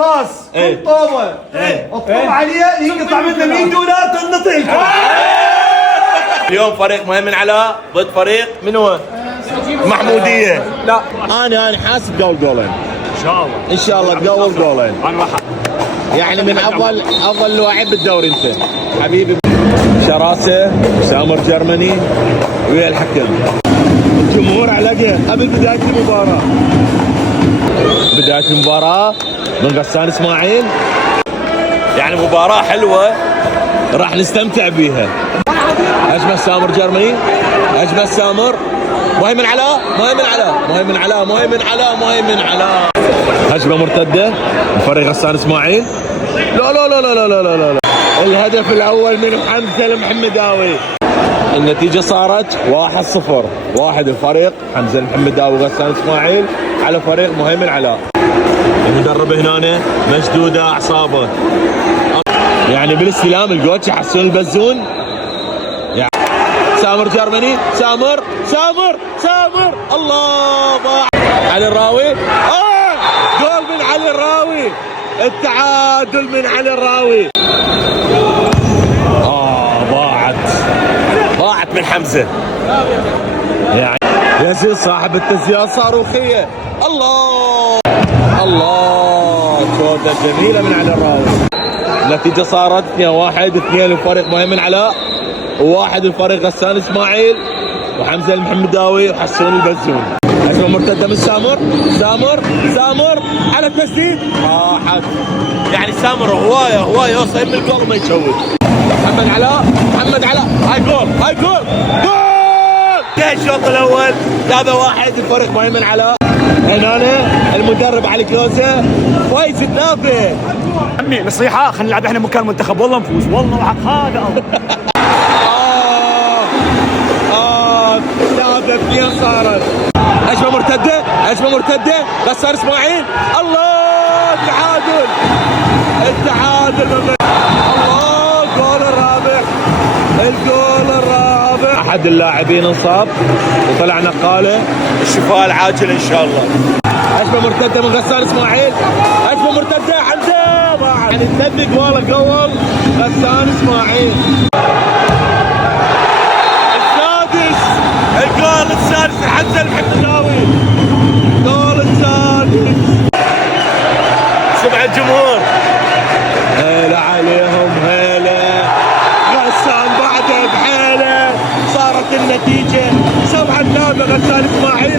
الراس كل طوبه الطوب عليها يقطع منه 100 دولار النطيل. اليوم فريق مهيمن علاء ضد فريق من هو؟ محموديه. لا انا حاسب جول جولين ان شاء الله. ان شاء الله تقول جولين. انا راح يعني من افضل لاعب بالدوري انت حبيبي. شراسه سامر جرماني ويا الحكم. الجمهور علقه قبل بدايه المباراه. بدايه المباراه من غسان اسماعيل. يعني مباراه حلوه راح نستمتع بيها. اجمل سامر جرماني، اجمل سامر. مهيمن علاء مهيمن علاء مهيمن علاء مهيمن علاء مهيمن علاء. هجمه مرتده من فريق غسان اسماعيل. لا لا لا لا لا لا لا. الهدف الاول من حمزه المحمداوي. النتيجه صارت 1-0. 1 الفريق حمزه المحمداوي غسان اسماعيل على فريق مهيمن علاء. المدرب هنا مشدوده اعصابه. يعني بالاستلام الكوتش يحسون البزون. يعني سامر جرماني سامر الله ضاع. علي الراوي جول من علي الراوي. التعادل من علي الراوي. ضاعت من حمزه. يعني يزيد صاحب التسديده الصاروخيه. الله شوطه جميله من علي الراوي. النتيجه صارت 2-1. 2 لفريق مهيمن علاء و1 لفريق غسان اسماعيل وحمزه المحمداوي وحسون البزون. هجمه مرتده من سامر على التسديد راحت. يعني سامر هوايه يوصل من الجول وما يتشوت. محمد علاء هاي جول انتهى الشوط الاول 3-1 لفريق مهيمن علاء. هنا المدرب علي كلوزه كويس تدافع. عمي نصيحه خلينا نلعب احنا مكان المنتخب والله نفوز والله وحق هذا. 3-2 صارت. هجمه مرتده غسان اسماعيل. الله التعادل الله الجول الرابع. احد اللاعبين انصاب وطلع نقاله. الشفاء العاجل ان شاء الله. هجمه مرتده من غسان اسماعيل. هجمه مرتده حمزه ضاعت. يعني تصدق والله جول غسان اسماعيل. الجول السادس حمزه المحمداوي. الجول السادس. سمع الجمهور. هيلا عليهم هيلا. غسان بعده بحيله. صارت النتيجه 7-3 غسان اسماعيل.